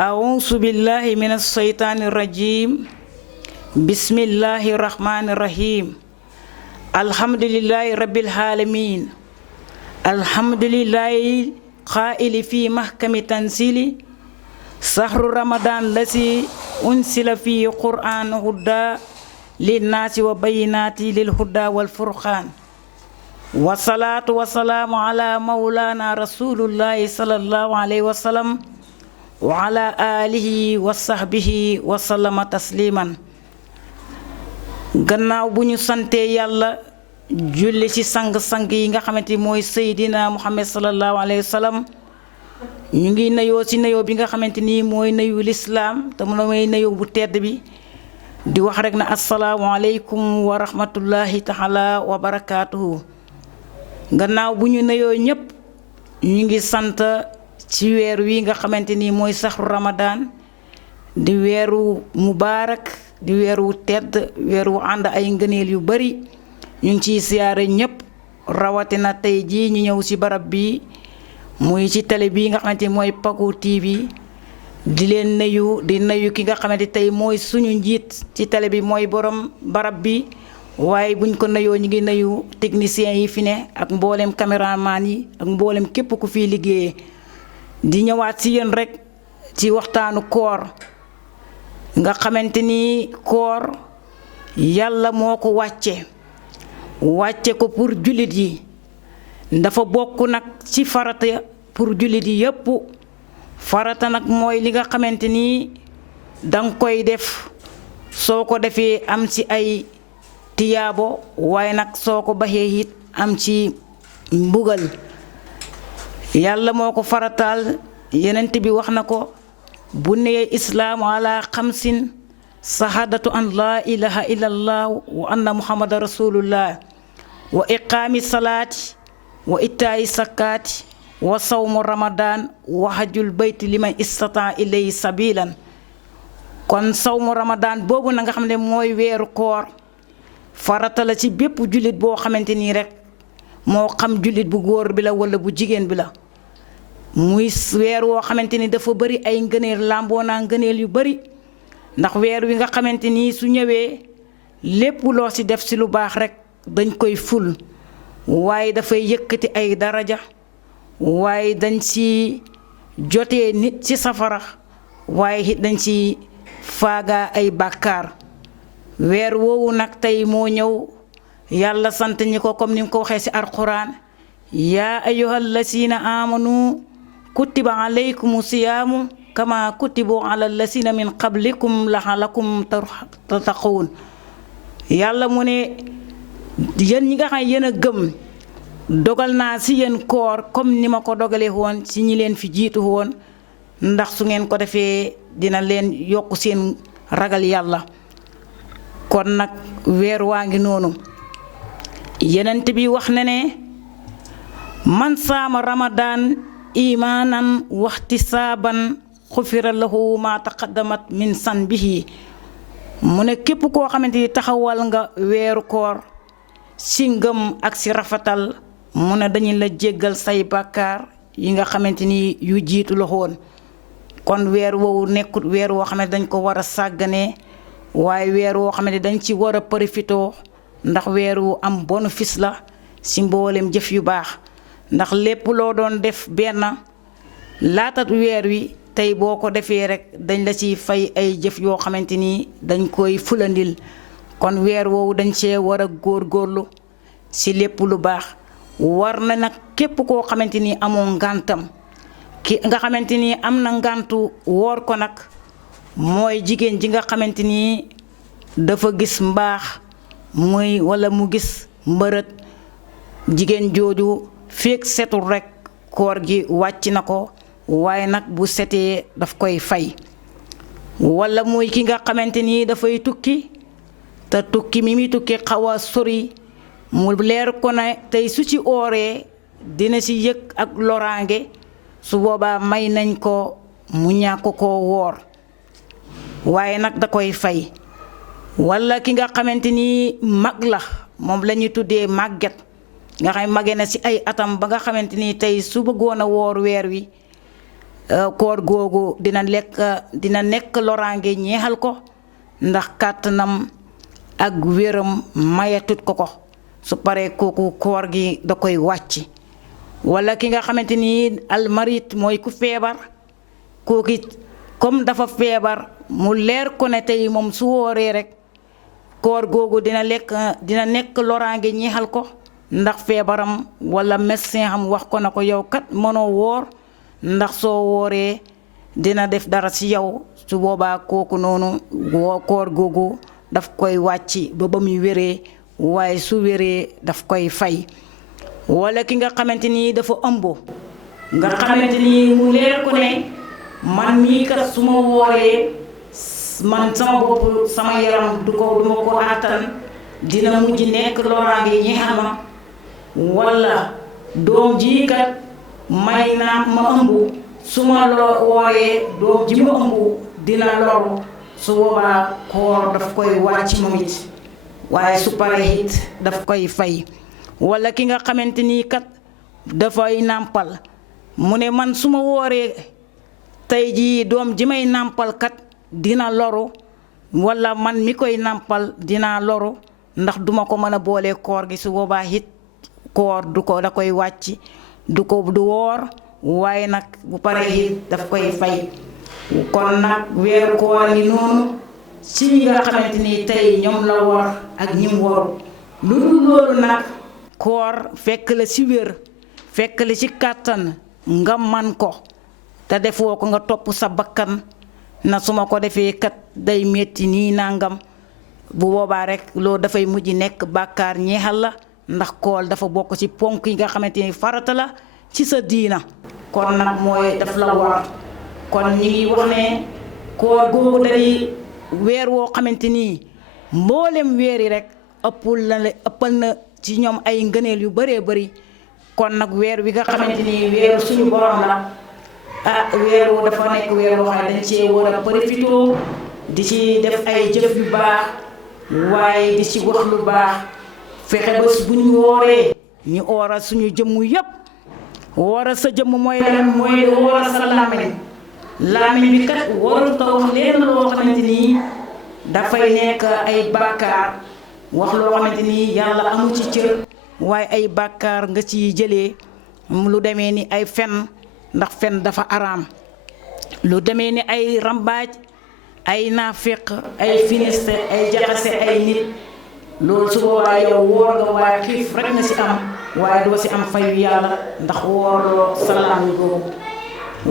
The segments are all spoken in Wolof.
أعوذ بالله من الشيطان الرجيم بسم الله الرحمن الرحيم الحمد لله رب العالمين الحمد لله قائل في محكم تنزيل شهر رمضان الذي أنزل فيه قرآن هدى للناس وبينات للهدى والفرقان والصلاة والسلام على مولانا رسول الله صلى الله عليه وسلم وعلى آله وصحبه وسلم تسليما gannaaw bu ñu santee yàlla julli ci sang-sang yi nga xamante mooy Seydina Muhammad sallallahu alayhi wa sallam ñu ngi nuyoo ci nuyoo bi nga xamante ni mooy nuyu lislaam te mooy nuyoo bu tedd bi di wax rek na assalaamu aleykum wa rahmatullahi taala wa barakaatuhu gannaaw bu ñu nuyoo ñépp ñu ngi sant ci weer wi nga xamante ni mooy saxru Ramadan di weeru mubaarak di weeru tedd weeru ànd ay ngëneel yu bari ñu ngi ciy siyaare ñépp rawatina tey jii ñu ñëw ci barab bi muy ci télé bi nga xamante ni mooy Paco TV di leen nuyu di nuyu ki nga xamante tey mooy suñu njiit ci télé bi mooy borom barab bi waaye buñ ko nuyoo ñu ngi nuyu techniciens yi fi ne ak mboolem caméraman yi ak mboolem képp ku fiy liggéeyee di ñëwaat ci yéen rek ci waxtaanu koor nga xamante ni koor yàlla moo ko wàcce ko pour jullit yi dafa bokk nag ci farata pour jullit yi yépp farata nag mooy li nga xamante ni danga koy def soo ko defee am ci ay tiyaabo waaye nag soo ko baxee it am ci mbugal yàlla moo ko farataal yenent bi wax na ko bu nee islaamu ala xamsin sahadatu an laa ilaha illallah wa anna muhammada rasulullah wa iqaami salaati wa itaayi sakkaati wa sawmu ramadan wa hajjul bayti liman istata ilay sabilan kon sawmu ramadan boobu na nga xam ne mooy weeru koor farata la ci bépp jullit boo xamante nii rek moo xam jullit bu góor bi la walla bu jigéen bi la muy weer woo xamante ni dafa bari ay ngëneel làmboo naa ngëneel yu bari ndax weer wi nga xamante ni su ñëwee lépp loo ci def ci lu baax rek dañ koy ful waaye dafay yëkkati ay daraja waaye dañ ci jotee nit ci safara waaye dañ ci faaga ay bàkkaar weer woowu nag tey moo ñëw yàlla sant ñi ko comme ni mu ko waxee ci alxuraan yaa ayyuhal lazina amanu kutiba alaykumu siyaamu kama kutibu alal lazina min qablikum laxalakum tattaqun yàlla mu ne yéen ñi nga xam yéen a gëm dogal naa ci yéen koor comme ni ma ko dogalee woon ci ñi leen fi jiitu woon ndax su ngeen ko defee dina leen yokk seen ragal yàlla kon nag weer waa ngi noonu yenent bi wax na ne man saama ramadan imaanan waxtisaaban xufira lahu ma taqaddamat min sanbihi mu ne képp koo xamante ni taxawal nga weeru koor ci ngëm ak ci rafetal mu ne dañu la jéggal say bàkkaar yi nga xamante ni yu jiitu la woon kon weer woowu nekkut weer woo xam ne dañ ko war a sàgganee waaye weer woo xam ne dañ ci war a profitoo ndax weer wu am bénéfice la ci mboolem jëf yu baax ndax lépp loo doon def benn laata weer wi tey boo ko defee rek dañ la ci fay ay jëf yoo xamante ni dañ koy fulandil kon weer woowu dañ cee war a góorgóorlu ci lépp lu baax war na nag képp koo xamante ni amoo ngàntam ki nga xamante ni am na ngàntu woor ko nag mooy jigéen ji nga xamante ni dafa gis mbaax muy walla mu gis mbërët jigéen jooju feek setul rekk koor gi wàcc na ko waaye nag bu setee daf koy fay walla muy ki nga xamante ni dafay tukki te tukki mi muy tukki xaw a sori mu leer ko ne tey su ci ooree dina ci yëg ak loraange su boobaa may nañ ko mu ñàkk koo woor waaye nag da koy fay walla ki nga xamante ni mag la moom la ñuy tuddee màgget nga xam mage na ci ay atam ba nga xamante ni tey su bëggoon a woor weer wi koor googu dina nekk loraange ñeexal ko ndax kàttanam ak wéram mayatut ko su paree kooku koor gi da koy wàcc. wala ki nga xamante ni almarit mooy ku feebar kooku comme dafa feebar mu leer ko ne tey moom su wooree rek koor googu dina nekk loraange ñeexal ko ndax feebaram wala médecin xam wax ko na ko yow kat mënoo woor ndax soo wooree dina def dara ci yow su boobaa kooku noonu koor googu daf koy wàcc ba muy wéree waaye su wéree daf koy fay. wala ki nga xamante ni dafa ëmb nga xamante ni mu leer ko ne man mii kat su ma wooree man sama bopp sama yaram duma ko àttan dina mujj nekk loraange ñi xama wala doom ji kat may naa ma ëmb su ma wooree doom ji ma ëmb dina loru su boobaa koor daf koy wàcc moom it waaye su paree it daf koy fay. wala ki nga xamante ni kat dafay nàmpal mu ne man su ma wooree tey jii doom ji may nàmpal kat dina loru wala man mi koy nàmpal dina loru ndax duma ko mën a boole koor gi su boobaa it koor da koy wàcc du woor waaye nag bu paree it daf koy fay. kon nag weeru koor yi noonu ci ñi nga xamante ni tey ñoom la woor ak ñim woru lu dul loolu nag koor fekk la ci wér fekk la ci kàttan nga man ko te defoo ko nga topp sa bakkan na su ma ko defee kat day metti nii nangam bu boobaa rek loolu dafay mujj nekk bàkkaar ñeexal la ndax koor dafa bokk ci ponk yi nga xamante ni farata la ci sa diina. kon nag mooy daf la war kon ñi ngi wax ne koor googu day weer woo xamante ni mboolem weer yi rek ëppal na ci ñoom ay ngëneel yu bëree bëri. kon nag weer wi nga xamante ni weeru suñu borom la weeru dafa nekk weer woo xam ne dañ cee war a profitoo di ci def ay jëf yu baax waaye di ci wax lu baax fexe ba bu ñu wooree ñu ooral suñu jëmm yépp. wooral sa jëmm mooy lan mooy wooral sa làmmiñ bi kat warul ta wax leen loo xamante ni dafay nekk ay bàkkaar wax loo xamante ni yàlla amu ci cër waaye ay bàkkaar nga ci jëlee lu demee ni ay fen ndax fen dafa araam lu demee ni ay rambaaj ay naaféq ay finiste ay jaxase ay nit loolu su boobaa yow woor nga waaye xiif rek nga ci am waaye doo ci am fayu yàlla ndax woorloo salaam googu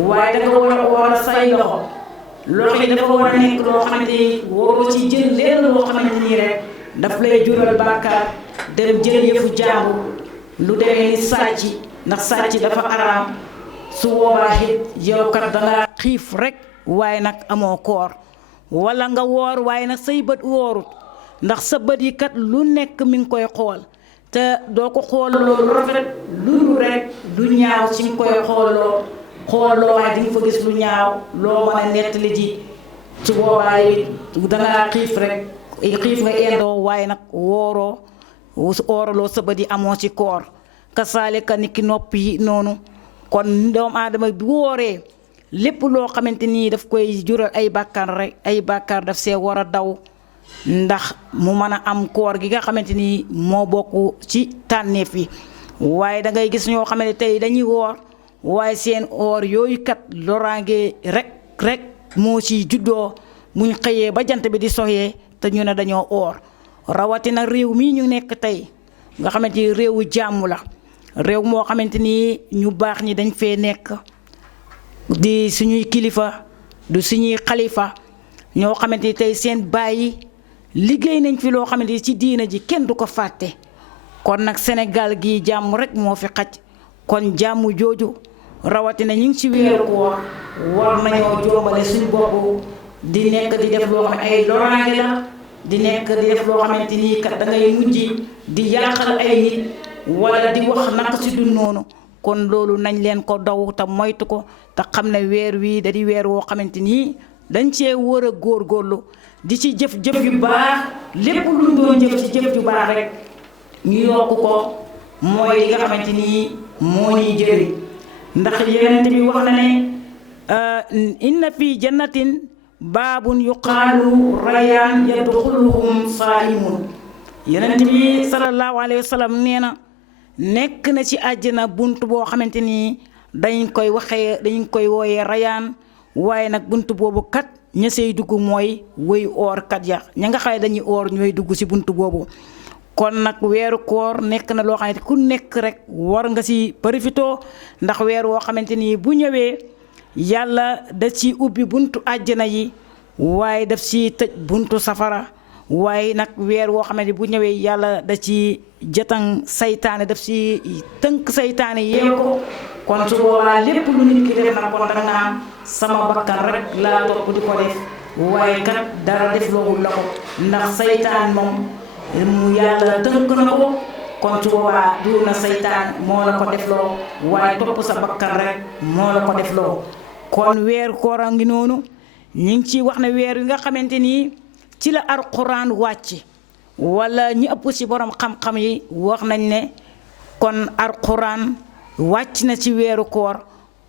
waaye danga war a woor say loxo yi dafa war a nekk loo xamante ni waroo ci jël leen loo xamante nii rek daf lay jural bàkkaar dem jël yëfu jàmbur lu demee ni sàcc ndax sàcc dafa araam su boobaa it yow kat danga xiif rek waaye nag amoo koor wala nga woor waaye nag say bët woorut ndax sa bët yi kat lu nekk mi ngi koy xool te doo ko xooloo lu rafet lu rek lu ñaaw ci nga koy xooloo waaye di nga fa gis lu ñaaw loo mën a nettali ji su boobaa it dangaa xiif rek xiif nga endoo waaye nag ooraloo sa bët yi amoo ci koor kasaale ka niki nopp yi noonu kon doomu aadama bi wooree lépp loo xamante nii daf koy jural ay bàkkaar rek ay bàkkaar daf see war a daw ndax mu mën a am koor gi nga xamante ni moo bokk ci tànneef yi waaye da ngay gis ñoo xamante tey dañuy woor waaye seen oor yooyu kat loraange rek moo ci juddoo muñ xëyee ba jant bi di soxee te ñu ne dañoo oor rawatina réew mii ñu nekk tey nga xamante ni réewu jàmm la réew moo xamante ni ñu baax ñi dañ fee nekk di suñuy kilifa du suñuy xalifa ñoo xamante ni tey seen bàyyi liggéey nañ fi loo xamante ni ci diina ji kenn du ko fàtte kon nag Sénégal gi jàmm rek moo fi xaj kon jàmm jooju rawatina ñu ngi ci weeru koor war nañoo jombale suñu bopp di nekk di def loo xam ne ay loraange la di nekk di def loo xamante ni kat da ngay mujj di yàqal ay nit wala di wax naka si du noonu kon loolu nañ leen ko daw te moytu ko te xam ne weer wii da di weer woo xamante ni dañ cee war a góorgóorlu di ci jëf yu baax lépp lu ñu doon jëf ci jëf ju baax rek ñu yokk ko mooy li nga xamante ni moo ñuy jëriñ ndax Yonent bi wax na ne inna fi jannatin baabun yuqaalu rayaan yadxuluhum saa'imun yonent bi sallallahu alayhi wa sallam nee na nekk na ci àjjana bunt boo xamante ni dañ koy wooyee rayaan waaye nag bunt boobu kat ña sey dugg mooy wëy oor kat ya ña nga xaye dañuy oor ñooy dugg ci bunt boobu kon nag weeru koor nekk na loo xamante ku nekk rek war nga ci profitoo ndax weer woo xamante ni bu ñëwee yàlla da ci ubbi buntu àjjana yi waaye daf ci tëj buntu safara waaye nag weer woo xamante ni bu ñëwee yàlla da ci jatan saytaane daf ci tënk saytaane yee ko kon su boobaa lépp lu nit ki def na kon da nga am sama bakkan rek laa topp di ko def waaye kat dara def loowul la ko ndax saytaan moom mu yàlla tënk na ko kon su boobaa du na saytaan moo la ko def loo waaye topp sa bakkan rek moo la ko def loo kon weer koor a ngi noonu ñi ngi ci wax ne weer yi nga xamante ni ci la alxuraan wàcc wala ñi ëpp ci borom xam-xam yi wax nañ ne kon alxuraan wàcc na ci weeru koor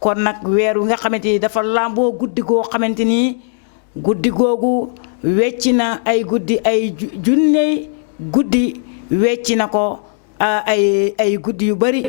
kon nag weer wi nga xamante ni dafa làmboo guddi goo xamante ni guddi googu wecci na ay guddi ay junney guddi wecci na ko ay guddi yu bari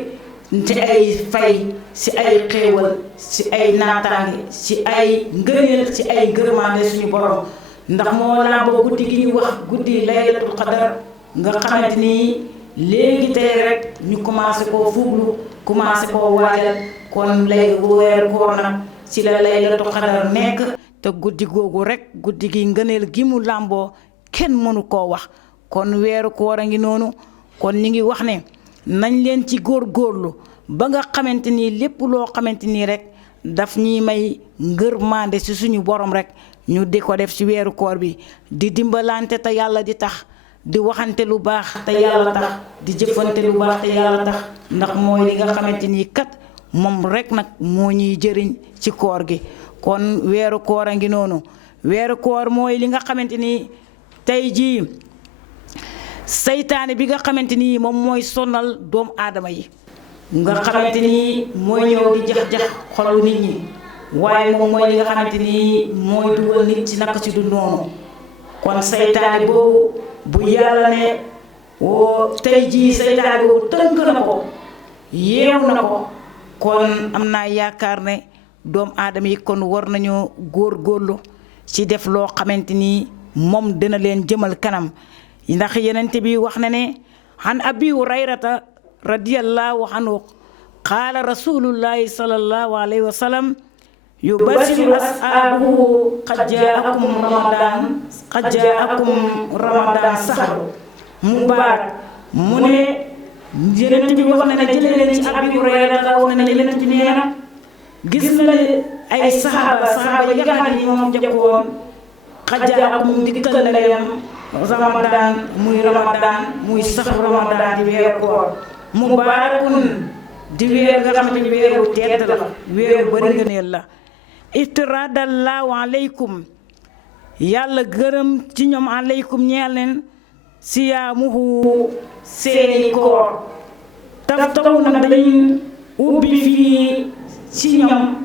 ci ay fay ci ay xéewal ci ay naataange ci ay ngëneel ci ay ngërmaande suñu borom ndax moo làmboo guddi gi ñu wax guddi laylatul qadar nga xamante ni léegi tey rek ñu commencé koo fuglu commencé koo waajal kon lay weer koor nag ci la laylatul qadar nekk te guddi googu rek guddi gi ngëneel gi mu làmboo kenn mënu koo wax kon weeru koor a ngi noonu kon ñi ngi wax ne nañ leen ci góorgóorlu ba nga xamante ni lépp loo xamante ni rek daf ñuy may ngërmande ci suñu borom rek ñu di ko def ci weeru koor bi di dimbalante te yàlla di tax di waxante lu baax te yàlla tax di jëfante lu baax te yàlla tax ndax mooy li nga xamante ni kat moom rek nag moo ñuy jëriñ ci koor gi kon weeru koor a ngi noonu weeru koor mooy li nga xamante ni tey jii saytaane bi nga xamante ni moom mooy sonal doomu aadama yi nga xamante ni mooy ñëw di jax-jax xolu nit ñi waaye moom mooy li nga xamante ni mooy dugal nit ci naka ci du noonu kon saytaane boobu bu yàlla ne woo tey jii saytaane boobu tënk na ko yeew na ko kon am naa yaakaar ne doomu aadama yi kon war nañu góorgóorlu ci def loo xamante ni moom dina leen jëmal kanam ndax yenente bi wax na ne an abi hurayrata radiyallahu anhu qaala rasulullahi sallallahu alayhi wa sallam yubasiru ashabuhu qad jaakum ramadan sahru mubarak mu ne yenente bi wax na ne jëlee leen ci abi hurayrata wax na ne yenente bi nee na gis na ay saxaaba yi nga xam ne moom jëkkoon qad jaakum dikkal na leen ramadan muy sax ramadan di weeru koor mubaarakun di weer nga xamante ni weeru tedd la weeru bari ngëneel la iftiradallahu aleykum yàlla gërëm ci ñoom aleykum ñeel leen siyaamuhu seeni koor taftaw na dañu ubbi fii ci ñoom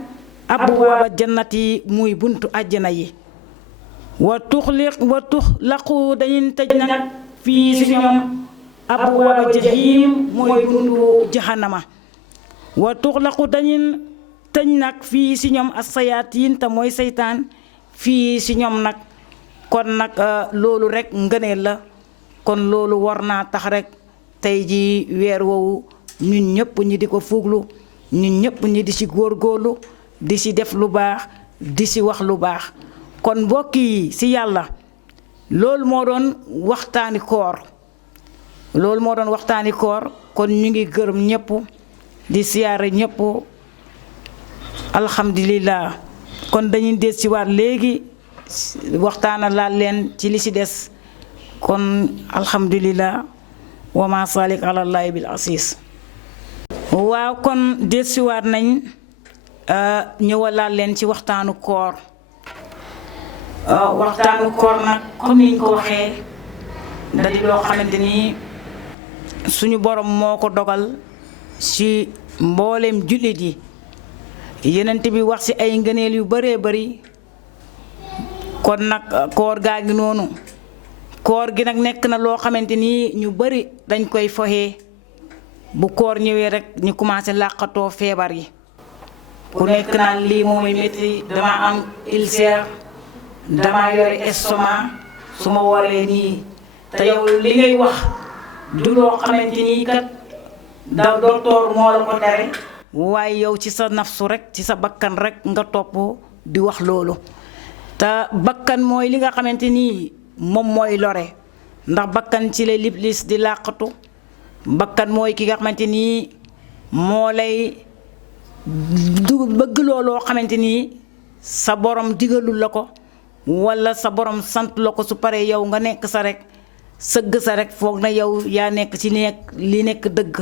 abwaaba jannati muy buntu àjjana yi wa tuxlaqu dañuy tëj nag fii si ñoom abwaaba jahim mooy buntu jahannama wa tuxlaqu dañuy tëj nag fii si ñoom as-sayaatiin te mooy seytaan fii si ñoom nag kon nag loolu rek ngëneel la kon loolu war naa tax rek tey ji weer woowu ñun ñëpp ñi di ko fuglu ñun ñëpp ñi di si góorgóorlu di si def lu baax di si wax lu baax kon mbokk yi ci yàlla loolu moo doon waxtaani koor kon ñu ngi gërëm ñëpp di siyaare ñëpp alhamdulillah kon dañuy des ci waat léegi waxtaana laal leen ci li ci des kon alhamdulillah wa ma salik alallahi bil asis waaw kon des ci waat nañ ñëwalaal leen ci waxtaanu koor waxtaanu koor nag comme niñ ko waxee da di loo xamante ni suñu borom moo ko dogal ci mbooleem jullit yi yenent bi wax ci ay ngëneel yu bëree bëri kon nag koor gaa ngi noonu koor gi nag nekk na loo xamante ni ñu bëri dañ koy foxee bu koor ñëwee rek ñu commencé làqatoo feebar yi ku nekk naan lii mooy métti dama am ulcère dama yore estomac su ma waree nii te yow li ngay wax du loo xamante ni kat da docteur moo la ko tere waaye yow ci sa nafsu rek ci sa bakkan rek nga topp di wax loolu te bakkan mooy li nga xamante ni moom mooy lore ndax bakkan ci la Iblis di làqatu bakkan mooy ki nga xamante ni moo lay du bëgg looloo xamante ni sa borom digalul la ko walla sa borom sant la ko su paree yow nga nekk sa rek sëgg sa rek foog na yow yaa nekk ci li nekk dëgg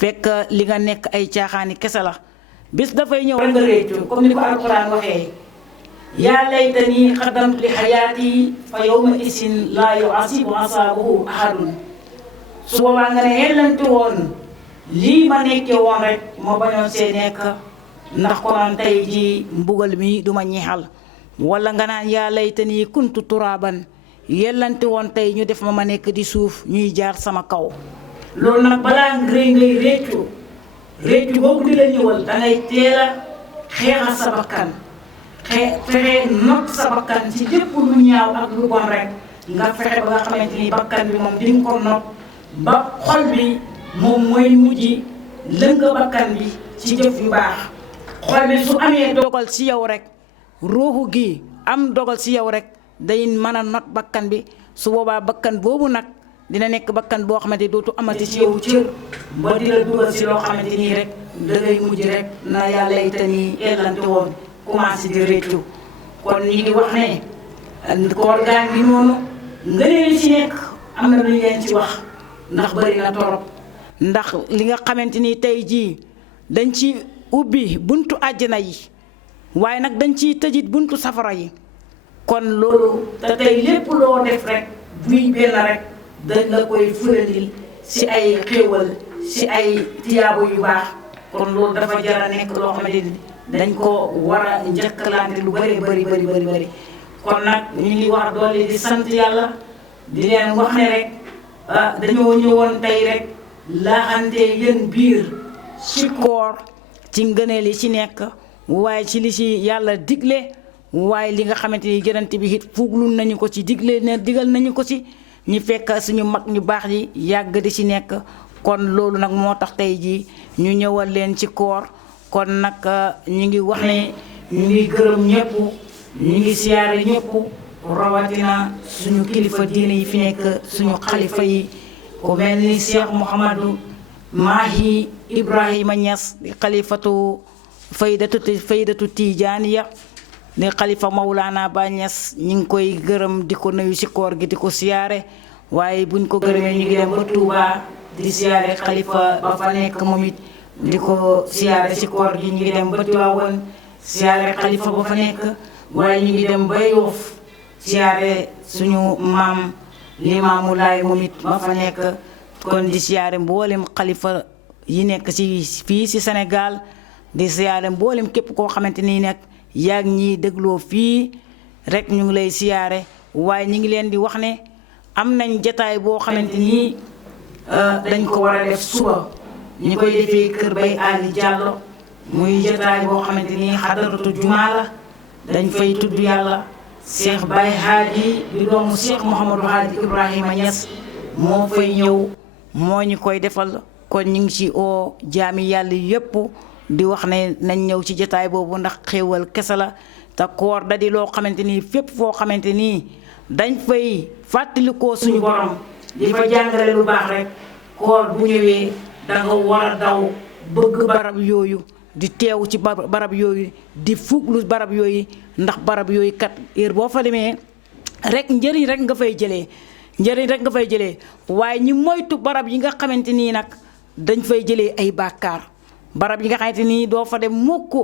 fekk li nga nekk ay caaxaani kese la bis dafay ñëw rek nga réccu comme ni ko alquran waxee yaa laytani xaddamtu li xayaati fa yawma isin laa yuasibu asaabuhu ahadun su boobaa nga ne xellanti woon lii ma nekkee woon rek ma bañoon see nekk ndax konoon tey ji mbugal mi duma ñeexal wala nga naan yaa laytani kuntu turaaban yellanti woon tey ñu def ma nekk di suuf ñuy jaar sama kaw loolu nag balaa ngay réccu boobu di la ñëwal dangay teel a xeexal sa bakkan fexe not sa bakkan ci lépp lu ñaaw ak lu bon rek nga fexe ba nga xamante ni bakkan bi moom di nga ko not ba xol bi moom mooy mujj lëng bakkan bi ci jëf yu baax xol bi su amee dogal ci yow rek ruuxu gi am dogal ci yow rek day mën a not bakkan bi su boobaa bakkan boobu nag dina nekk bakkan boo xamante dootu amati ci yow cër ba di la dugal ci loo xamante nii rek dangay mujj rek na yàlla itani ellante woon commencé di réccu kon ñi ngi wax ne koor gaa ngi noonu nga leen ci nekk am na lu ñu leen ci wax ndax bari na torop ndax li nga xamante ni tey jii dañ ci ubbi buntu àjjana yi waaye nag dañ ciy tëjit buntu safara yi kon loolu te tey lépp loo def rek buy benn rek dañ la koy fëralil ci ay xéewal ci ay tiyaabo yu baax kon loolu dafa jara nekk loo xamante ni dañ ko war a njëkkalante lu bari kon nag ñu ngi wax doole di sant yàlla di leen wax ne rek dañoo ñëwoon tey rek laaxante yéen biir ci koor ci ngëneel yi ci nekk waaye ci li ci yàlla digle waaye li nga xamante ni Yonent bi it fuglu nañu ko ci digle ne digal nañu ko ci ñu fekk suñu mag ñu baax yi yàgg di ci nekk kon loolu nag moo tax tey jii ñu ñëwal leen ci koor kon nag ñu ngi wax ne ñu ngi gërëm ñëpp ñu ngi siyaare ñëpp rawatina suñu kilifa diine yi fi nekk suñu xalifa yi ku mel ni Cheikh Mouhamadou Mahi Ibrahima Niass di xalifatu faydatu Tijaaniya di xalifa Mawlana Ba Niass ñu ngi koy gërëm di ko nuyu ci koor gi di ko siyaare waaye buñ ko gërëmee ñu ngi dem ba Touba di siyaare xalifa ba fa nekk moom it di ko siyaare ci koor gi ñu ngi dem ba Tiwaawan siyaare xalifa ba fa nekk waaye ñu ngi dem ba Yoof siyaare suñu maam Limaamu Laay moom it ba fa nekk kon di siyaare mboolem xalifa yi nekk ci fii ci Sénégal di siyaare mboolem képp koo xamante ni nekk yaa ngi ñiy dégloo fii rek ñu ngi lay siyaare waaye ñu ngi leen di wax ne am nañ jataay boo xamante ni dañ ko war a def suba ñu koy defee kër Bay Ali Diallo muy jataay boo xamante ni xadaratu jumaa la dañ fay tudd yàlla Cheikh Baye Haaji di doomu Cheikh Mouhamadou Haaji Ibrahima Niass moo fay ñëw moo ñu koy defal kon ñu ngi ci oo jaami yàlla yépp di wax ne nañ ñëw ci jataay boobu ndax xéewal kese la te koor da di loo xamante ni fépp foo xamante ni dañ fay fàttalikoo suñu borom di fa jàngale lu baax rek koor bu ñëwee danga war a daw bëgg barab yooyu di teew ci barab yooyu di fuglu barab yooyu ndax barab yooyu kat heure boo fa demee rek njëriñ rek nga fay jëlee waaye ñi moytu barab yi nga xamante nii nag dañ fay jëlee ay bàkkaar barab yi nga xamante nii doo fa dem mukk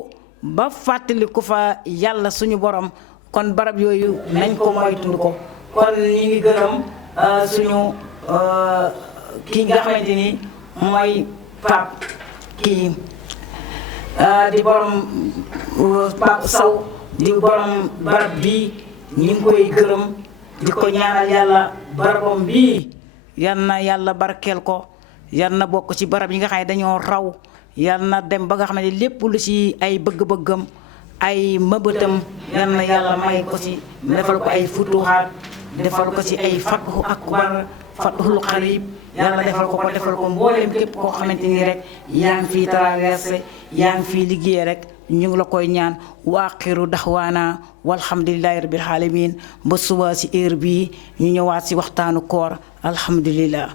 ba fàttali ko fa yàlla suñu borom kon barab yooyu nañ ko moytu ko kon ñi ngi gërëm suñu kii nga xamante ni mooy Pape kii di borom Pape Sow di borom barab bii ñi ngi koy gërëm di ko ñaanal yàlla barabam bii yal na yàlla barkeel ko yal na bokk ci barab yi nga xam ne dañoo raw yal na dem ba nga xam ne lépp lu ci ay bëgg-bëggam ay mëbëtam yal na yàlla may ko ci defal ko ay futuhaat defal ko ci ay fathu akbar fathul xarib yàlla defal ko mbooleem képp koo xamante ni rek yaa ngi fiy traversé yaa ngi fiy liggéey rek ñu ngi la koy ñaan waaxiru daxwaana walhamdulillahi rabbil alamin ba suba ci heure bii ñu ñëwaat ci waxtaanu koor alhamdulillah